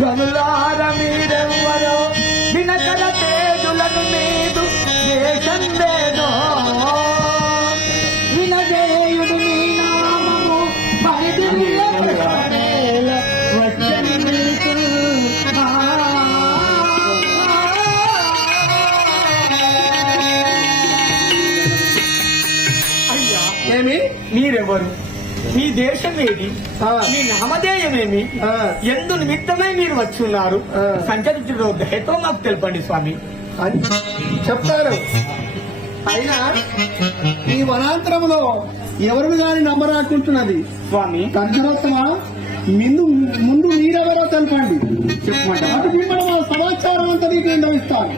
గనులార మీరెవ్వరో వినకల తేజులను మీదు దేశం లేదో వినదేయుడు మీ నామము పరిధి వచ్చని మీకు అయ్యా ఏమి మీరెవరు మీ దేశం ఏది మీ నామధేయమేమి ఎందు నిమిత్తమై మీరు వచ్చి ఉన్నారు సంచరించడం దయతో మాకు తెలపండి స్వామి అని చెప్తారు. అయినా ఈ వనాంతరంలో ఎవరు గాని నమ్మరాకుంటున్నది స్వామి. కంచరోత్తమా ముందు మీరెవరో తెలపండి చెప్పమంట. అటు మిమ్మల్ని సమాచారం అంతా నీకు ఇస్తాను.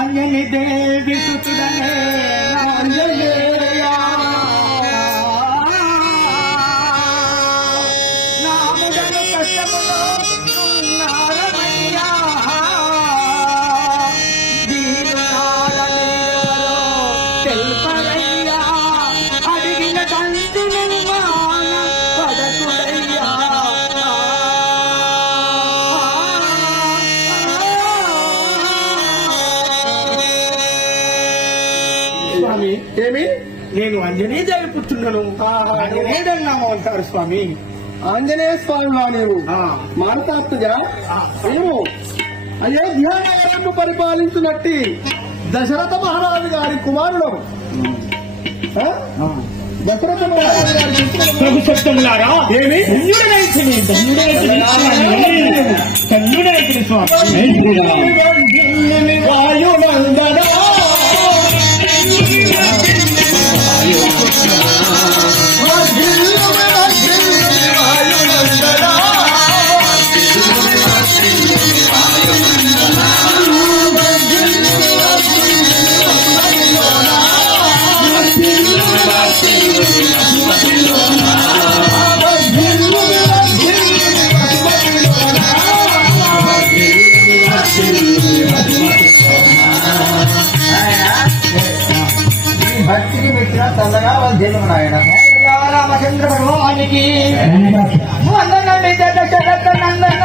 అంజని దేవి సుతుడనే నాముడను కష్టములో ఉన్నారమయ్యా దీనులారో తెల్పరయ్యా అడిగిన తండ్రి నిర్మాణ పడకుడయ్యా స్వామి. ఏమి నేను అంజనీ దేవి పుత్రులను ఆంజనేయుడన్నాము అంటారు స్వామి. ఆంజనేయ స్వామిలో నీవు మానతాత్తుగా నేను అయోధ్యాను పరిపాలించినట్టి దశరథ మహారాజు గారి కుమారుడు. దశరథ మహారాజు గారి ప్రభు సత్యములారా ఏమి ధన్యుడైతే స్వామి. వాయునందన భక్తికి పెట్టిన తొందరగా వాళ్ళు దేవుడు ఆయన రామచంద్ర భగవానికి వందనండి దశరథ నందన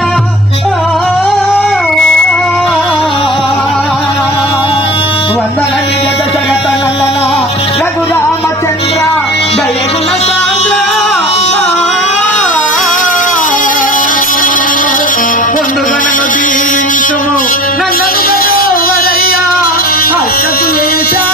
వందనండి దశరథ నందన రఘురామచంద్ర దయగుణ సాంద్ర పొందుగనను దీవించుము నన్నను గనోవరయ్యా హర్షసులేశా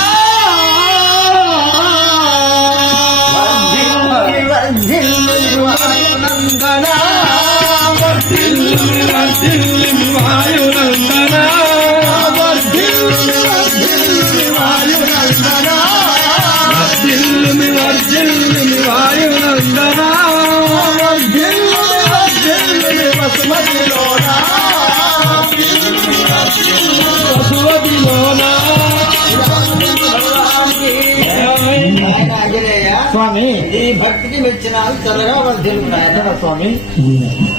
స్వామి. ఈ భక్తికి మెచ్చిన త్వరగా వాళ్ళు తెలుపుతారు స్వామి.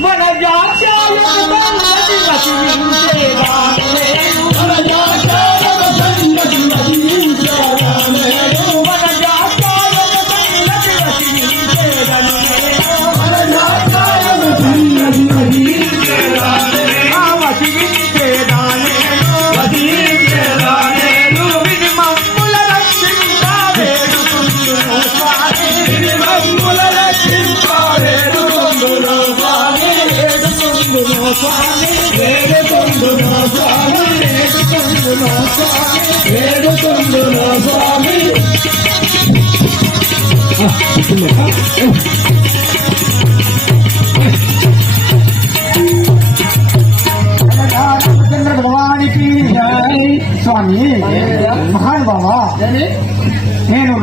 మన రామచంద్ర భగవానికి స్వామి. మహానుభావ నేను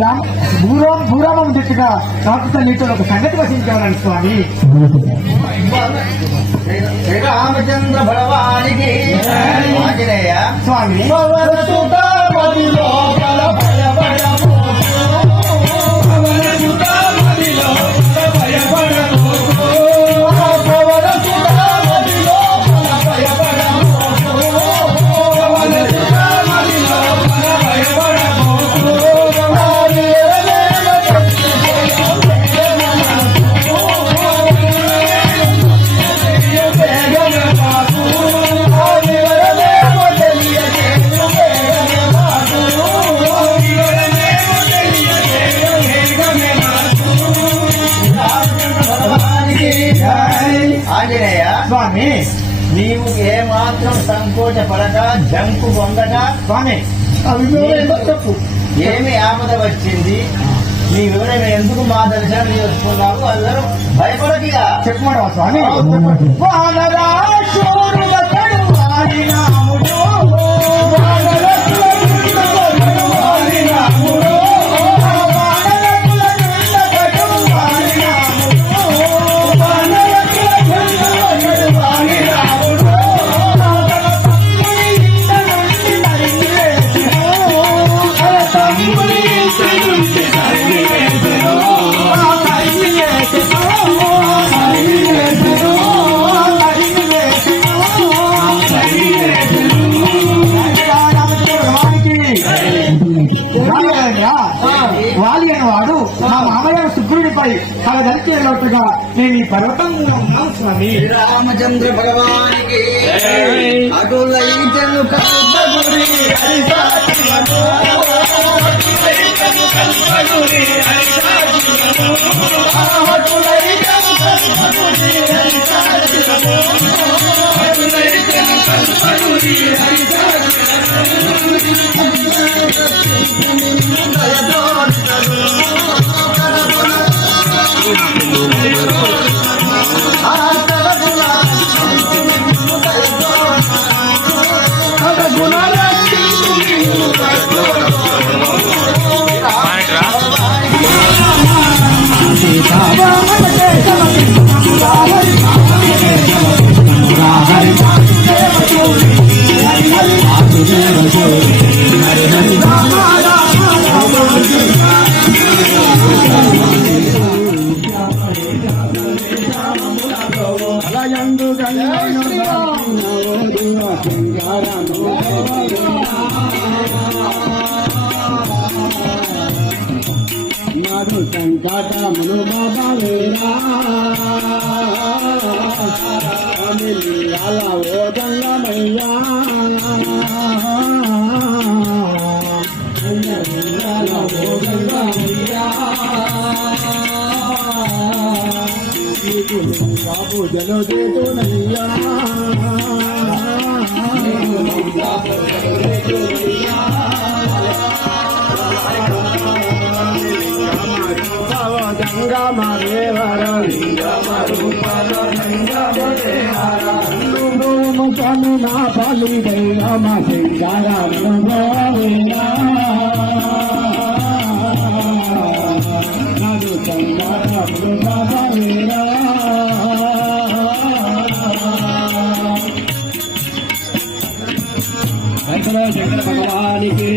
భూరామం దిట్టుగా కాకుత నీతో ఒక సంగతి వసించాలని స్వామి. రామచంద్ర భగవానికి స్వామి. నీవు ఏమాత్రం సంకోచపడక జంకు పొందక స్వామి అవి ఏంటో చెప్పు. ఏమి ఆపద వచ్చింది నీ వివరం ఎందుకు మా దర్శనం చేసుకున్నావు అందరూ భయపడకిగా చెప్పమంటావా స్వామి? వానరా శూరులతడు వాడినాముడు, వానరకులతడు వాడినాముడు, వానరకులతడు వాడినాముడు, వానరకులతడు వాడినాముడు, తమ్ముని ఇంట నుండి తరిమివేసెను, వాలి అనేవాడు మా మామయ్య శుక్రుడిపై తన దంచేటట్టుగా నేను ఈ పర్వతం ఉన్నాను స్వామి. రామచంద్ర భగవానికి అటులైతను కల్పగురి హరిసాచివను, అటులైతను కల్పగురి హరిసాచివను, అటులైతను కల్పగురి హరిసాచివను, అటులైతను కల్పగురి మధు సంకటమును బాబేరా అలా ఓ గంగమయ్యా ఓ గంగమయ్యా బాబు జలో దేతునయ్యా గంగా మాదేవర నా పాలి దైవ సింగార శంకర భగవానికి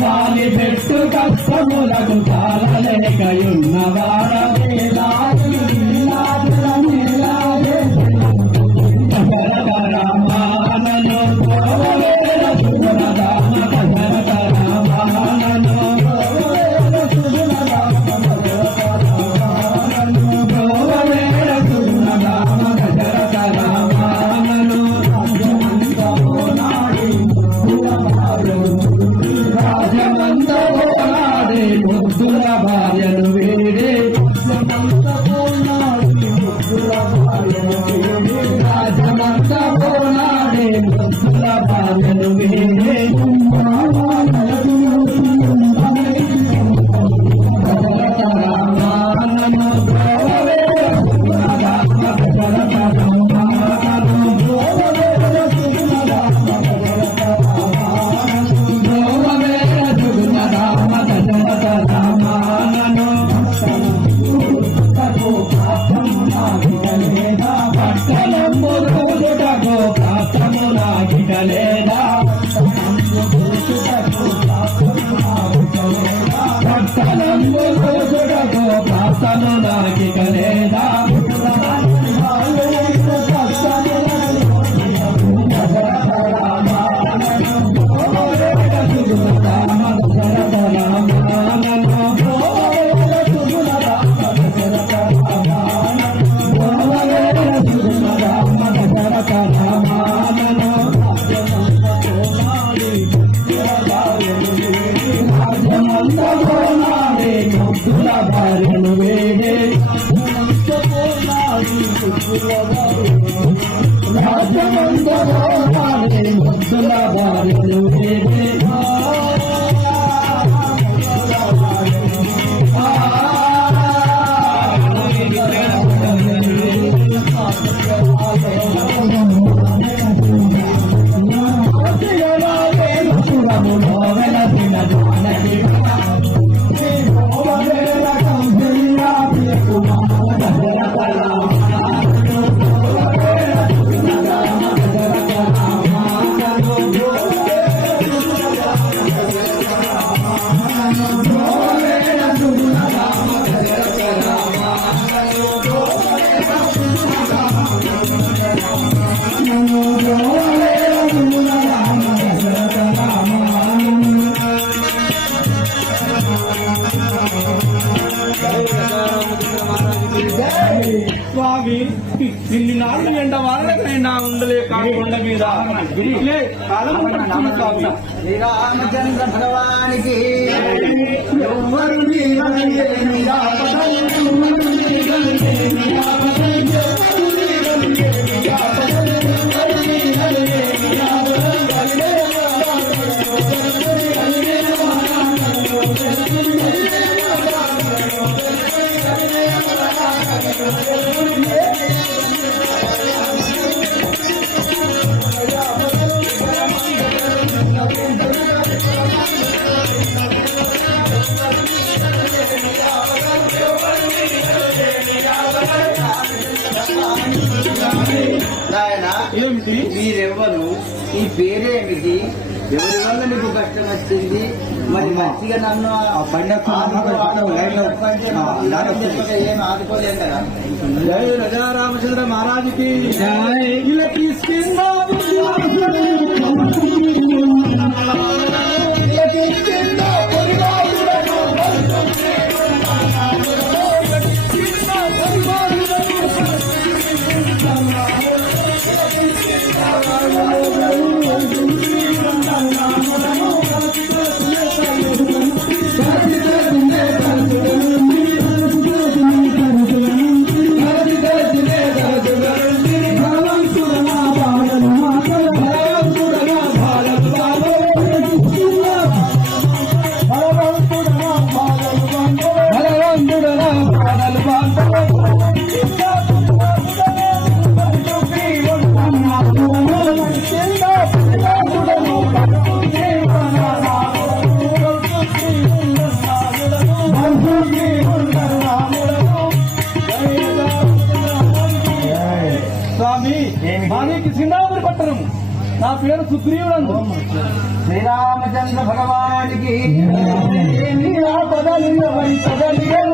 వాలి నాకి కలేదా స్వామి ఇన్ని నాళ్ళు ఎండ వానలకైనా ఉండలేక కొండ మీద ఇట్లే కాలం గడుపుతున్న స్వామి. శ్రీరామచంద్ర భగవానికి ఎవ్వరు నీవలేని ఆపదలు నాయనా ఏమిటి మీరెవ్వరు, ఈ పేరేమిటి, ఎవరి వల్ల మీకు కష్టం వచ్చింది? మరి మంచిగా నన్ను ఏం ఆదుకోలేదు కదా. జై రజా రామచంద్ర మహారాజుకి ఇలా తీసుకెళ్ళా స్వామి మాది సింగాపూర్ పట్టణం. నా పేరు సుగ్రీవుడు. శ్రీరామచంద్ర భగవానికి ఆపదలు ఎవరి పదలిగరు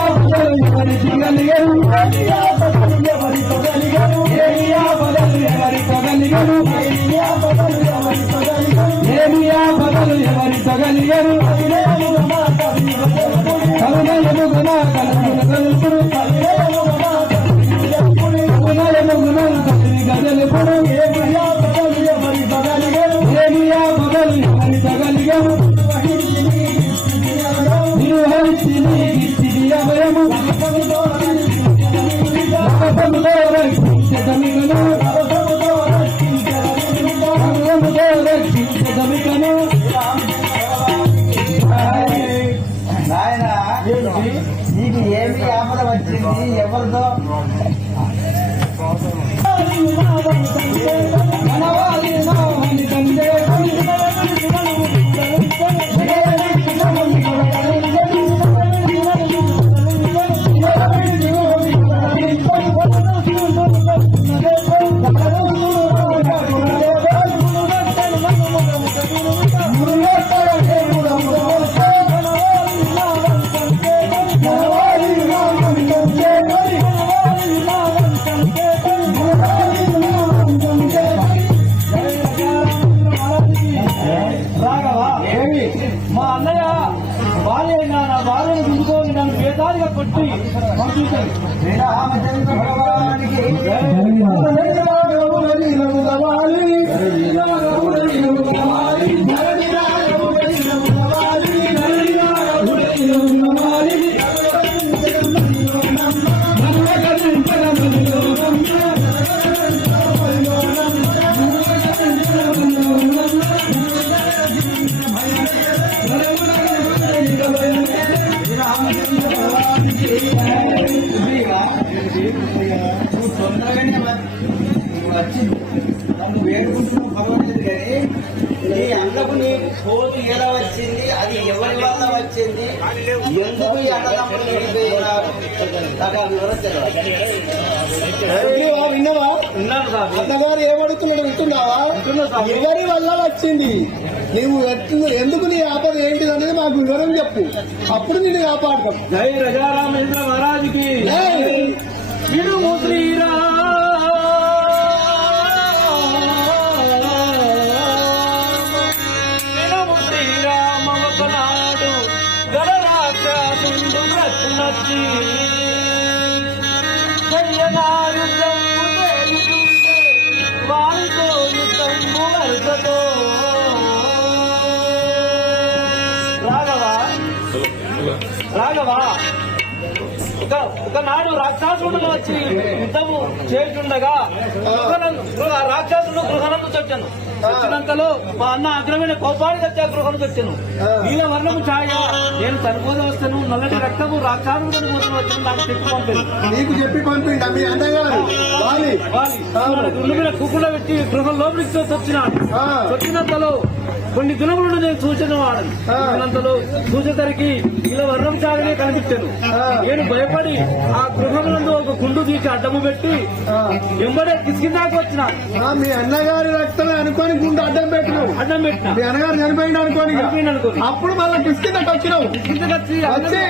ఆపదలు ఎవరి పదలిగరు ఎవరి పదలిగరు ఆపదలు ఎవరి పదలిగరు ఆపదలు ఎవరి పదలిగరు ఆపదలు ఎవరి పదలిగరు కరుణలు గుణ కలుపుడు గజలుపుడు ఏమి ఆపదలు ఎవరి పదలిగరు ఆపదలు ఎవరి పదలిగరు నాయన నీకు ఏమి ఆపద వచ్చింది? ఎవరితో? Thank you. శ్రీరామచంద్ర భగవానికి నువ్వు తొందరగానే వచ్చి నన్ను వేడుకుంటున్నావు భగవంతుడు కానీ నీ అన్నకు నీ కోటు ఎలా వచ్చింది, అది ఎవరి వల్ల వచ్చింది, ఎందుకు ఈ అన్నదమ్ములు విడిపోయినారు, నాకు ఆ వివరం తెలియదు. విన్నావా? ఉన్నాను సార్. అన్నగారు ఏమడుగుతున్నాడు వింటున్నావా? ఎవరి వల్ల వచ్చింది, నువ్వు ఎందుకు నీ ఆపద ఏంటిది అనేది మాకు వివరం చెప్పు, అప్పుడు నేను కాపాడుతాం. జై రజారామేంద్ర మహారాజుకి విడుము శ్రీరామ విడుము శ్రీరామ ఒకనాడు గడరాక్షసుండు బ్రతునచ్చి జయనాయుధము తేలుతుంటే వారితో యుద్ధము వరుసతో రాఘవా ఒకనాడు రాక్షసుడు వచ్చి యుద్ధము చేస్తుండగా రాక్షసుడు గృహణకు చచ్చాను. వచ్చినంతలో మా అన్న అగ్రమైన కోపాన్ని తెచ్చా గృహణకు వచ్చాను. నీల వర్ణము ఛాయ నేను చనిపోతే వస్తాను, నల్లటి రక్తము రాక్షసుడు కోసం వచ్చాను, నాకు చెప్పి పంపాను. నీకు చెప్పి పంపిండా మీ అన్నగారు? మీద కుకుండా పెట్టి గృహం లోపలికి వచ్చినాడు. వచ్చినంతలో కొన్ని దినములు నేను సూచన వాడను. వచ్చినంతలో చూసేసరికి ఇలా వర్ణం చాగనే కనిపించాను. నేను భయపడి ఆ గృహంలో ఒక గుండు తీసి అడ్డము పెట్టి ఎంబడే కిసికిందాకి వచ్చిన. మీ అన్నగారి రక్తం అనుకోని గుండు అడ్డం పెట్టినావు. అడ్డం పెట్టిన మీ అన్నగారు చనిపోయింది అనుకోని అప్పుడు మళ్ళీ కిసికిందకి వచ్చినావు. వచ్చి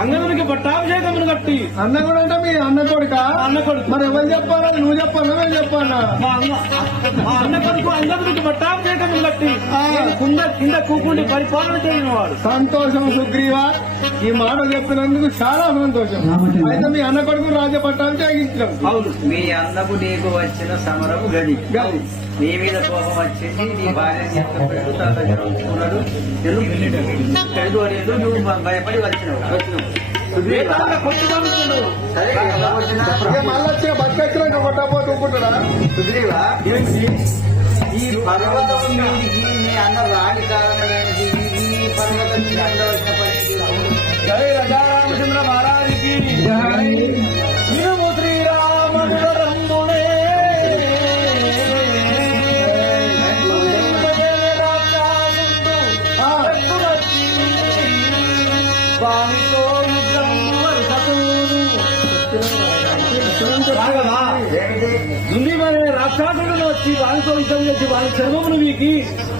అంగనుడికి పట్టాభిషేకమును కట్టి. అన్న కూడా అంటే మీ అన్న కొడుక? అన్న కొడుకు. మరి ఎవరు చెప్పాలా? నువ్వు చెప్పాలా మేము చెప్పాలా? మా అన్న కొడుకు అంగనుడికి పట్టాభిషేకమును కట్టి కింద కూకుండి పరిపాలన చేయని వాడు. సంతోషం సుగ్రీవా, ఈ మాట చెప్పినందుకు చాలా సంతోషం. అయితే మీ అన్న కొడుకు రాజ్య పట్టాలు చేయించడం. అవును, మీ అన్నకు నీకు వచ్చిన సమరము గది. నీ మీద కోపం వచ్చింది, నీ భార్య చెప్పబెట్టు తన దగ్గర ఉంచుకున్నాడు, తెలుగు అనేది నువ్వు భయపడి వచ్చినావు. సరే మళ్ళీ వచ్చిన బతికొచ్చినాక కొట్టకపోతే ఊరుకుంటాడా? సుగ్రీవా, ఈ పర్వతం మీదికి మీ అన్న రాని కారణం ఏమిటి? ఈ పర్వతం మీద అందవలసిన పరిస్థితి. జై రజారామచంద్ర మహారాజుకి వినుము శ్రీరాముడే స్వామితో దుండిమనే రాక్షసులను వచ్చి వారితో యుద్ధం చేసి వారి చర్మమును వీకి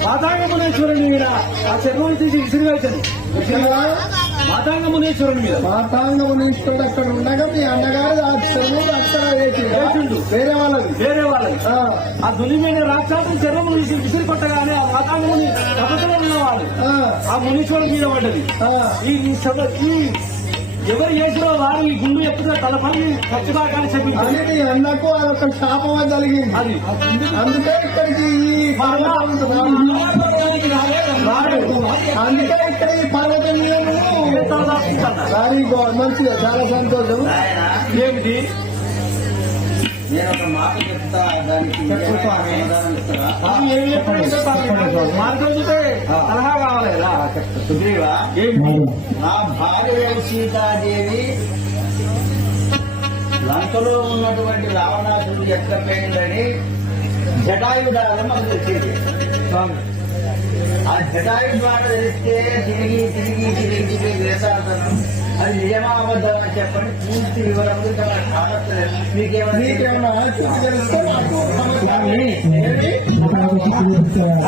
మాతాంగమునేశ్వరుని మీద ఆ చర్మం తీసి విసిరివేశాను. మాతాంగమునేశ్వరుని మీద. మాతాంగమునేశ్వరుడు అక్కడ ఉండగా మీ అన్నగారు ఆ చర్మం అక్కడ వేసిండు వేరే వాళ్ళది. ఆ దుండిమైన రాక్షసుని చర్మమును విసిరి కొట్టగానే ఆ మాతాంగముని కపటలో ఉన్నవాడు ఆ మునీశ్వరుడు మీద పడ్డది. ఈ ఎవరు చేసినా వారు ఈ గుండు ఎప్పుడు తలపడి ఖచ్చితంగా చెప్పింది. అన్నకు అదొక శాపం కలిగింది. అది అందుకే ఇక్కడికి ఈ పర్వతం అందుకే ఇక్కడ ఈ పర్వతం మంచిగా చాలా సంతోషం. ఏమిటి? నేను ఒక మాట చెప్తా, దానికి మార్గం సలహా కావాలి కదా. సుగ్రీవా, నా భార్య సీతాదేవి లంకలో ఉన్నటువంటి రావణాసుడు ఎక్కపోయిందని జటాయుడాలని మనకు వచ్చేది. ఆ జటాయు ద్వారా తెలిస్తే తిరిగి వేసాడతాను. అది నియమాబద్ధమని చెప్పండి, పూర్తి వివరములు కావట్లేదు. మీకేమన్నా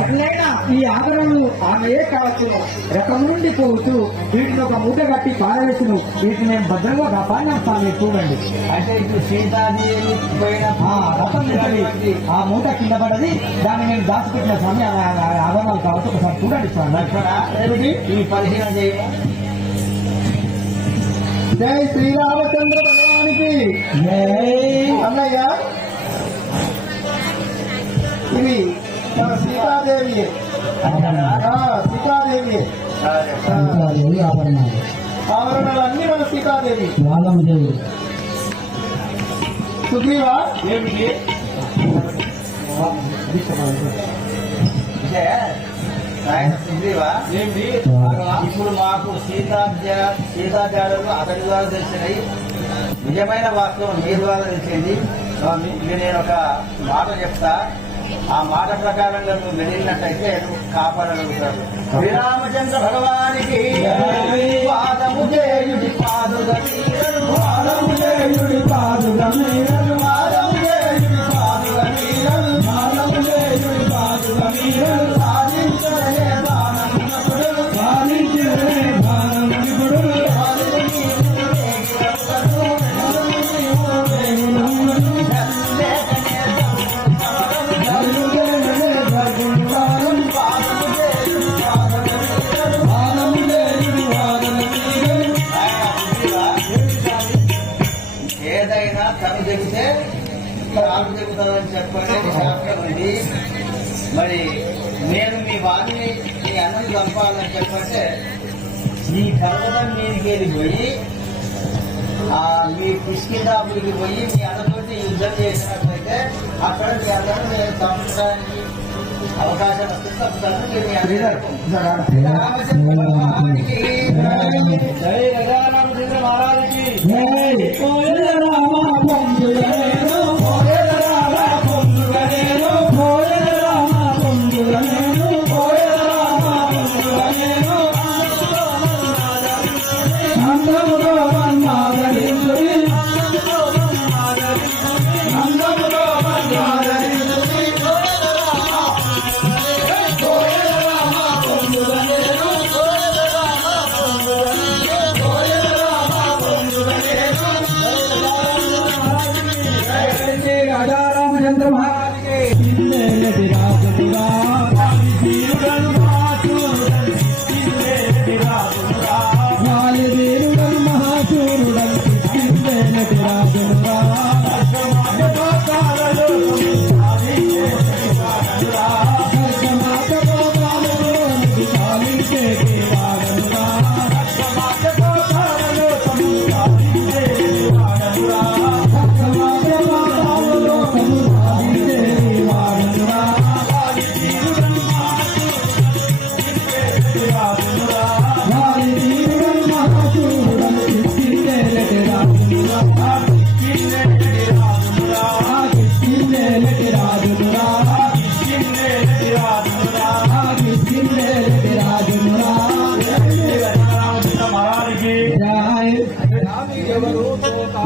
అట్లయినా ఈ ఆదరణలు ఆమె కావచ్చు రకం నుండి పోతూ వీటిని ఒక మూట కట్టి పారవేసును. వీటిని నేను భద్రంగా కాపాడినాను. చూడండి, అంటే ఇప్పుడు సీతాదేవి పోయిన రకం నుంచి ఆ మూట కింద పడది, దాన్ని నేను దాచిపెట్టిన స్వామి. ఆదరణలు కావచ్చు, ఒకసారి చూడండి స్వామి. ఈ పరిశీలన చేయ జై శ్రీరామచంద్ర భగవానికి అన్నయ్య. ఇవి మన సీతాదేవి, సీతాదేవి ఆవరణలన్నీ మన సీతాదేవి. సుగ్రీవా ఏమిటి ఆయన సుగ్రీవా ఏమిటి ఇప్పుడు మాకు సీతాజాడలు అతడి ద్వారా తెలిసినాయి. నిజమైన వాస్తవం మీ ద్వారా తెలిసింది స్వామి. నేను ఒక మాట చెప్తా, ఆ మాట ప్రకారంగా నువ్వు వెళ్ళినట్టయితే నువ్వు కాపాడగలుగుతాడు. శ్రీరామచంద్ర భగవానికి పాదము చేయుడి పాదుగా నీరలు, పాదము చేయుడి పాదుగా నీరలు, పాదము చేయుడి పాదుగా నీరలు, పాదము చేయుడి పాదుగా నీరలు, సాధించలే బాణమునకుడు, సాధించలే బాణమునకుడు, ఏదైనా తను చెబితే తాను చెబుతానని చెప్పండి శాస్త్రం ఉంది. మరి నేను మీ వారిని మీ అన్నం చంపాలని చెప్పంటే మీ పర్వతం మీదకి పోయి మీ కిష్కిందాపుడికి పోయి మీ అన్నతోటి యుద్ధం చేసినట్లయితే అక్కడ మీ అన్నను నేను చంపడానికి అవకాశం వస్తుంది. తప్పుతాను మీరు మీ అన్న రామచంద్ర భగవానికి జై రామచంద్ర మహారాజుకి రామచంద్ర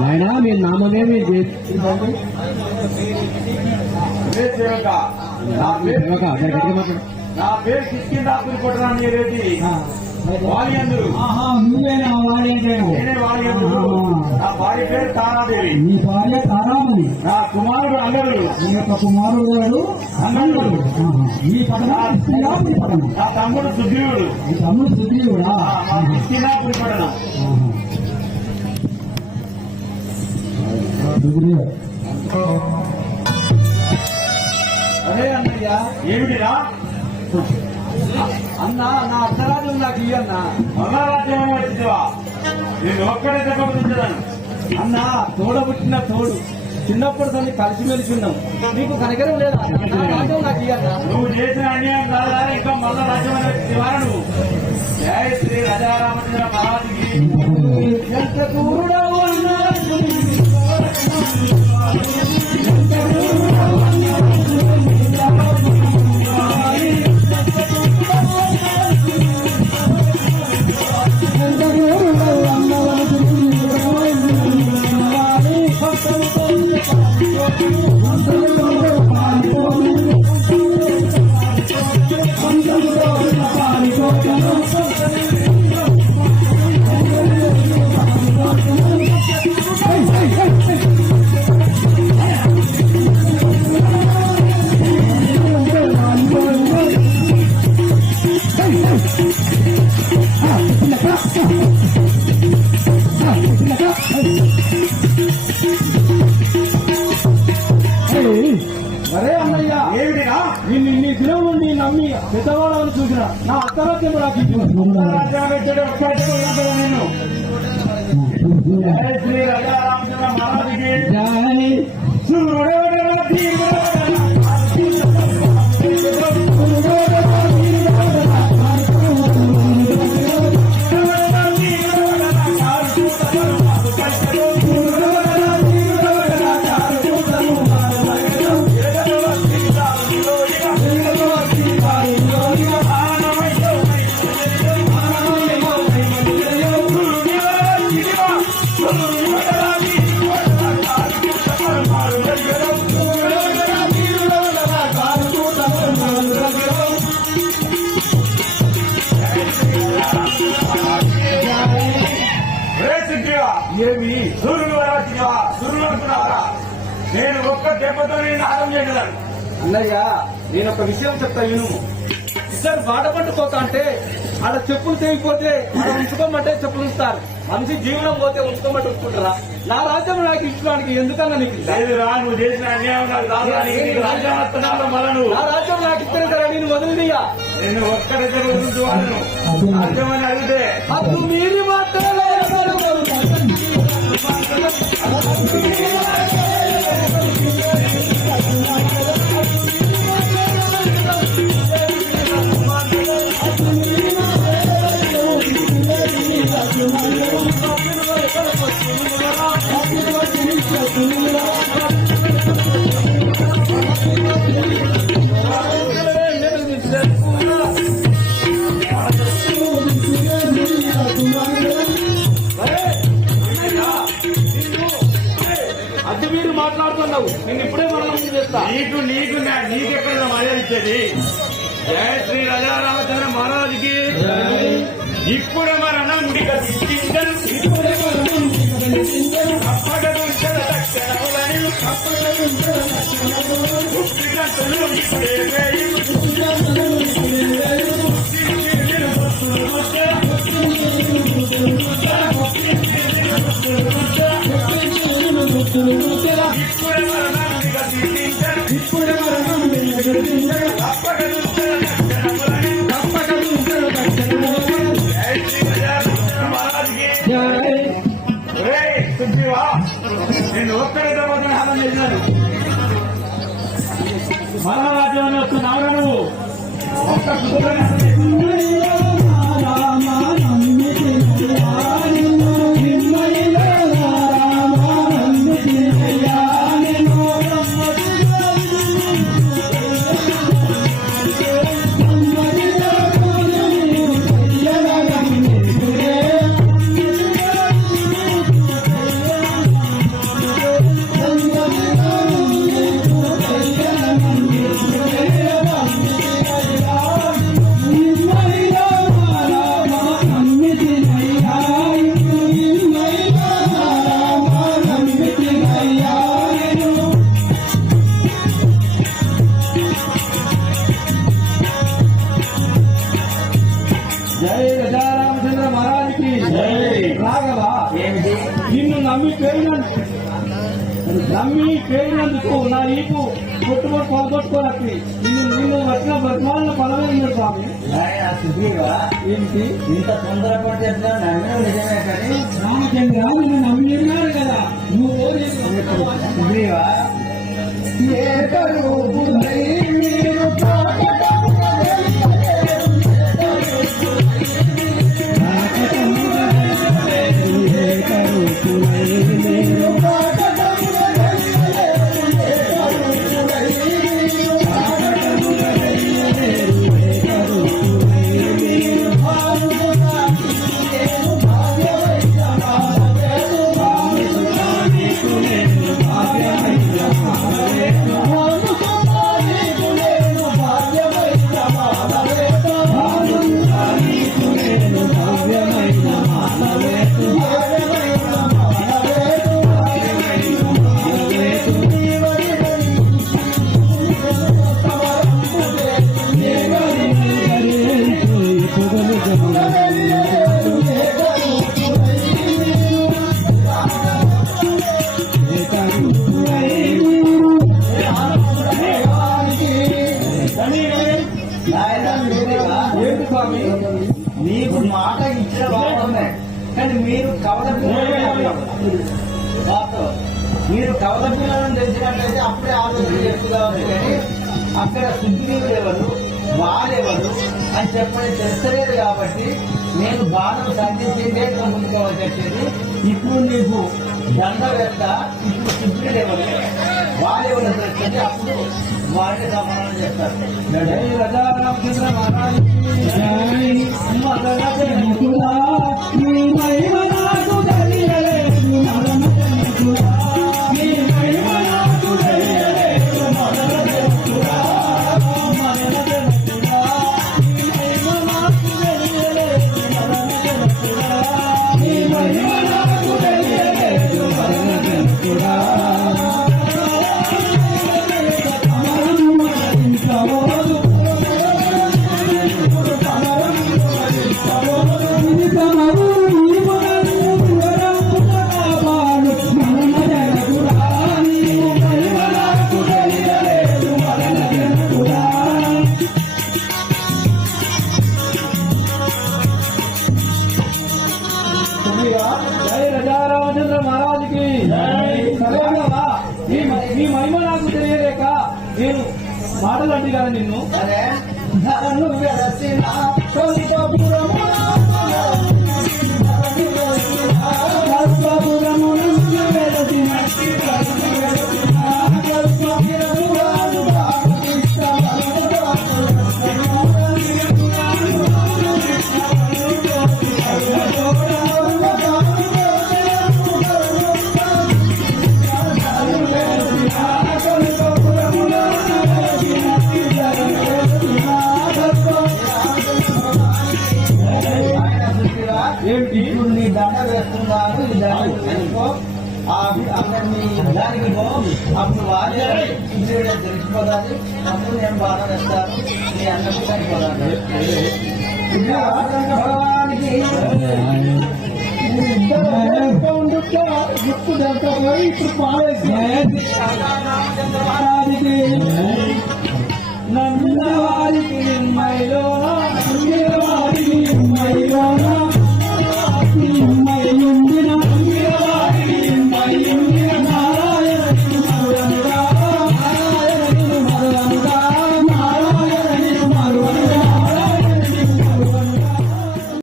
ఆయన మీ నామమేమి నా పేరు కిష్కిందాపురి కొట్టడానికి రెడ్డి వాలియందులు. నువ్వేనా వాలియంద్రేమో? నేనే వాలియందులు. నా భార్య పేరు తారాదేవి. నీ భార్య తారామణి. నా కుమారుడు అంగరుడు. నీ యొక్క కుమారుడు గారు అన్నండు. మీ పట్టణం పట్టణం. నా తమ్ముడు సుగ్రీవుడు. మీ తమ్ముడు సుగ్రీవుడా? మా కిష్కిందాపురి పట్టణం. అదే అన్నయ్య, ఏమిటిరా అన్న నా అర్ధరాజ్యం నాకు ఇయ్యన్నా. మహారాజ్యం వచ్చిందివా? నేను ఒక్కడే చెప్పబోతున్నాను. అన్న తోడబుట్టిన తోడు, చిన్నప్పుడు తను కలిసిమెలిసి ఉన్నాం. నీకు కనకరం లేదా? నా రాజ్యం నాకు ఇయ్యన్నా. నువ్వు చేసిన అన్యాయం కాదా ఇంకా మళ్ళా రాజ్యం అనేది నువ్వు. జై శ్రీ రాజారామచంద్ర మహారాజుకి. ఎంత దూరుడవు అన్నా Thank you. పెద్దవాళ్ళని చూసిన నా అత్తరాజ్యం నేను జై శ్రీ రాజా రామచంద్ర మహారాజుకి ఏమి సూర్యుడు వచ్చినవా సూర్యుడు అనుకున్నావా నేను ఒక్క దెబ్బతో నేను ఆరం చేయగలను. అన్నయ్య నేను ఒక విషయం చెప్తా విను. ఇద్దరు బాట పట్టుకోతా అంటే ఆడ చెప్పులు తెగిపోతే ఆడ ఉంచుకోమంటే చెప్పులు ఉంచుతారు. మనిషి జీవనం పోతే ఉంచుకోమంటే ఉంచుకుంటారా? నా రాజ్యం నాకు ఇష్టడానికి ఎందుకన్నా నీకు లేదురా, నువ్వు చేసిన అన్యాయం నాకు రాజానికి రాజ్యం వస్తున్నావు మళ్ళా నువ్వు. నా రాజ్యం నాకు ఇస్తాను కదా, నేను వదిలిదిగా. నేను ఒక్క దగ్గర వదులుతున్నాను రాజ్యం అని అడిగితే అప్పుడు మీరు మాత్రమే అది మీరు మాట్లాడుతున్నావు. నేను ఇప్పుడే మరణం చేస్తా. నీకెక్కడ మర్యాద ఇచ్చేది? జయ శ్రీ రాజా రామచంద్ర మహారాజుకి ఇప్పుడే మన నుండి నేను ఒక్కడే హామీ చేశాను. మహారాజ్యాన్ని వస్తున్నావు నువ్వు ఒక్క జై రాజా రామచంద్ర మహారాజుకి రాఘవ. నిన్ను నమ్మి పేరినందుకు నా ఈపు కొట్టుకొని పొలగొట్టుకోనట్టు నిన్ను వచ్చిన బ్రహ్మాండ ఫలమే స్వామి. ఏంటి ఇంత తొందరపాటు చేస్తున్నా? నమ్మిన నిజమే కానీ రామచంద్ర నిన్ను నమ్మినారు కదా నువ్వు సుగ్రీవా భాగ్య వాస్తవం. మీరు కవల పిల్లలను తెలిసినట్లయితే అప్పుడే ఆలోచన చెప్తున్నారు కానీ అక్కడ సుగ్రీవులు ఎవరు వాళ్ళెవరు అని చెప్పని తెలుస్తలేదు కాబట్టి నేను బాణం సంధించిందే ముందుకు వచ్చేది. ఇప్పుడు నీకు దండ వేస్తా, ఇప్పుడు సుగ్రీవులు ఎవరు వాళ్ళెవరు తెలుస్తుంది, అప్పుడు వాటిని సమాధానం చెప్తారు. రామచంద్ర మహారాజు జై రాజారామచంద్ర మహారాజుకి మీ మహిమ నాకు తెలియలేక నేను మాటలు అడిగాను నిన్ను. సరే ధరను వెలసిన కల్పపురమున ఏంటి ఇప్పుడు నీ దండ వేస్తున్నాను, ఈ దండ వేసుకో. అందరినీ దానికి పో, అప్పుడు వాళ్ళే తెలిసిపోతుంది. అప్పుడు నేను బాధ వేస్తాను, నీ అన్నకు సరిపోతాను. ఇప్పుడు పాడేసి రామచంద్ర మహారాజుకి